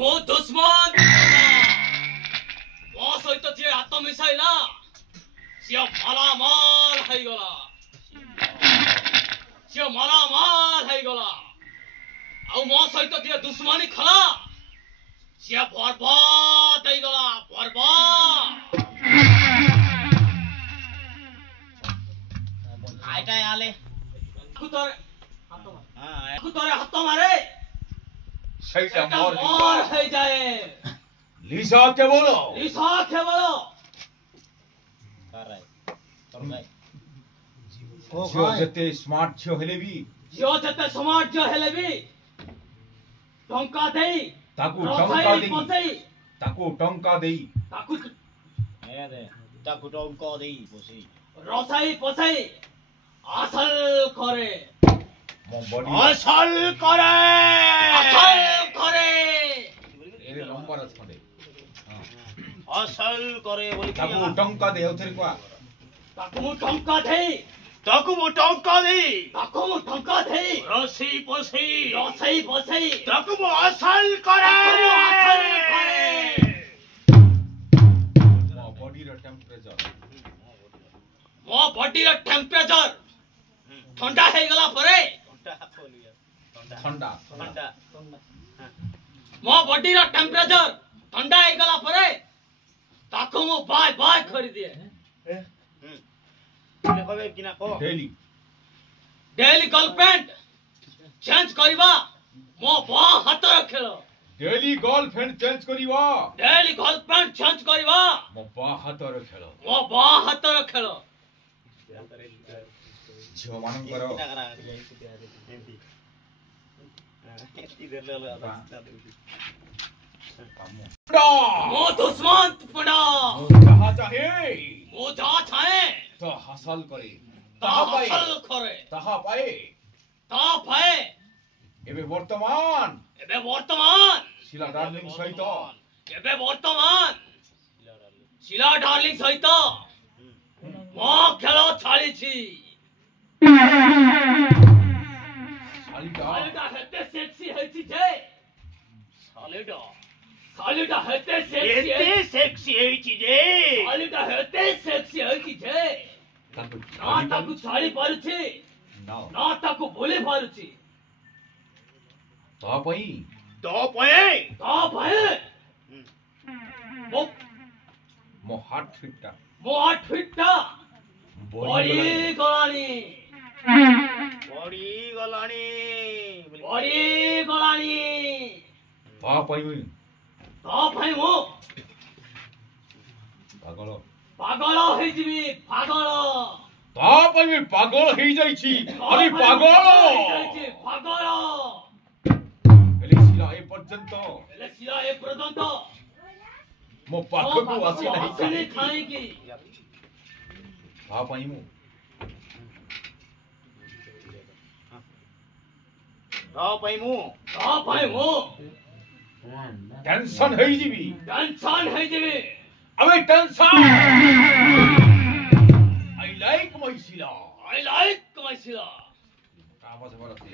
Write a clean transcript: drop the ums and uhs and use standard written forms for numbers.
ମୋ ଦୁଶ୍ମନ ମୋ ସହିତ ଯିଏ ହାତ ମିଶାଇଲା ସିଏ ମାଲାମାଲ ହେଇଗଲା ଆଉ ମୋ ସହିତ ଯିଏ ଦୁଶ୍ମନୀ ଖଲା ସିଏ ବର୍ବାଦ ହେଇଗଲା आइटा आले तोरे हाथ मारे সেইটা मोर हो जाए লিসা কে বলো कर रहा है कर रहा है ঝিও যেতে স্মার্ট ঝিও হেলে বি ଝିଅ ଯେତେ ସ୍ମାର୍ଟ ଝିଅ ହେଲେ ବି ଟଙ୍କା ଦେଇ ତାକୁ ରସାଇ ଟଙ୍କା ଦେଇ ପସେଇ ତାକୁ ଟଙ୍କା ଦେଇ ତାକୁ ए दे ताकू टोंको देई बसी ରସାଇ ପସେଇ ଆସଲ କରେ ମୋ ବଡି असल करे এরে লম্বা রাত খন্ডে असल करे बोली তাକୁ ଟଙ୍କା ଦେ ଆଉଥରେ କୁଆ ତାକୁ ମୁଁ ଟଙ୍କା ଦେଇ ताकू मो टोंको देई ରସି ପସେଇ ताकू मो असल करे ମୋ ବଡିର ଟେମ୍ପରେଚର ମୋ ବଡିର ଟେମ୍ପରେଚର ଥଣ୍ଡା ହେଇଗଲା ପରେ ଥଣ୍ଡା ମୋ ବଡିର ଟେମ୍ପରେଚର ଥଣ୍ଡା ହେଇଗଲା ପରେ ତାକୁ ମୁଁ ବାଏ କରିଦିଏ बोले कबे किना को ଡେଲି ଡେଲି ଗର୍ଲଫ୍ରେଣ୍ଡ ଚେଞ୍ଜ କରିବା ମୋ ବାଁ ହାତର ଖେଳ ଡେଲି ଗର୍ଲଫ୍ରେଣ୍ଡ ଚେଞ୍ଜ କରିବା ଡେଲି ଗର୍ଲଫ୍ରେଣ୍ଡ ଚେଞ୍ଜ କରିବା ମୋ ବାଁ ହାତର ଖେଳ ମୋ ବାଁ ହାତର ଖେଳ ଝିଅ ମାନଙ୍କର किना करा एमपी इधर ले लो କାମ ମୋ ଦୁଶ୍ମନ ପଡ଼ା ଯାହା ଚାହେ ମୁଁ ଯାହା ଚାହେଁ ତ ହାସଲ କରେ ତାହା ତାହା ପାଏ ହାସଲ କରେ ତାହା ପାଏ ତା ପାଏ ଏବେ ବର୍ତ୍ତମାନ ଶିଲା ଡାର୍ଲିଂ ସହିତ ଶିଲା ଡାର୍ଲିଂ ସହିତ ମୋ ଖେଳ ଚାଲିଛି ଶାଲିଟା ଶାଲିଟା ହେତେ ସେକ୍ସି ହେଇଛି ଯେ ଶାଲିଟା ହେତେ ସେକ୍ସି ହେଇଛି ଯେ ତାକୁ ନା ତାକୁ ଛାଡ଼ି ପାରୁଛି ନା ନା ତାକୁ ଭୁଲି ପାରୁଛି ତା ପାଇଁ ତା ପାଇଁ ମୋ ହାର୍ଟ ଫିଟଟା ମୋ ଆଠଟା ବଢି ଗଲାଣି ତା ପାଇଁ ମୁଁ ପାଗଳ ହେଇଯିବି ତା ପାଇଁ ପାଗଳ ହେଇଯାଇଛି ଆରେ ପାଗଳ ହେଲେ ଶିଲା ଏ ପର୍ଯ୍ୟନ୍ତ ମୋ ପାଖକୁ ଆସି ନାହିଁ କାହିଁକି ତା ପାଇଁ ମୁଁ ଟେନସନ ହେଇଯିବି ଆମେ tension I like my Sheela ଆବାଜ ବରତେ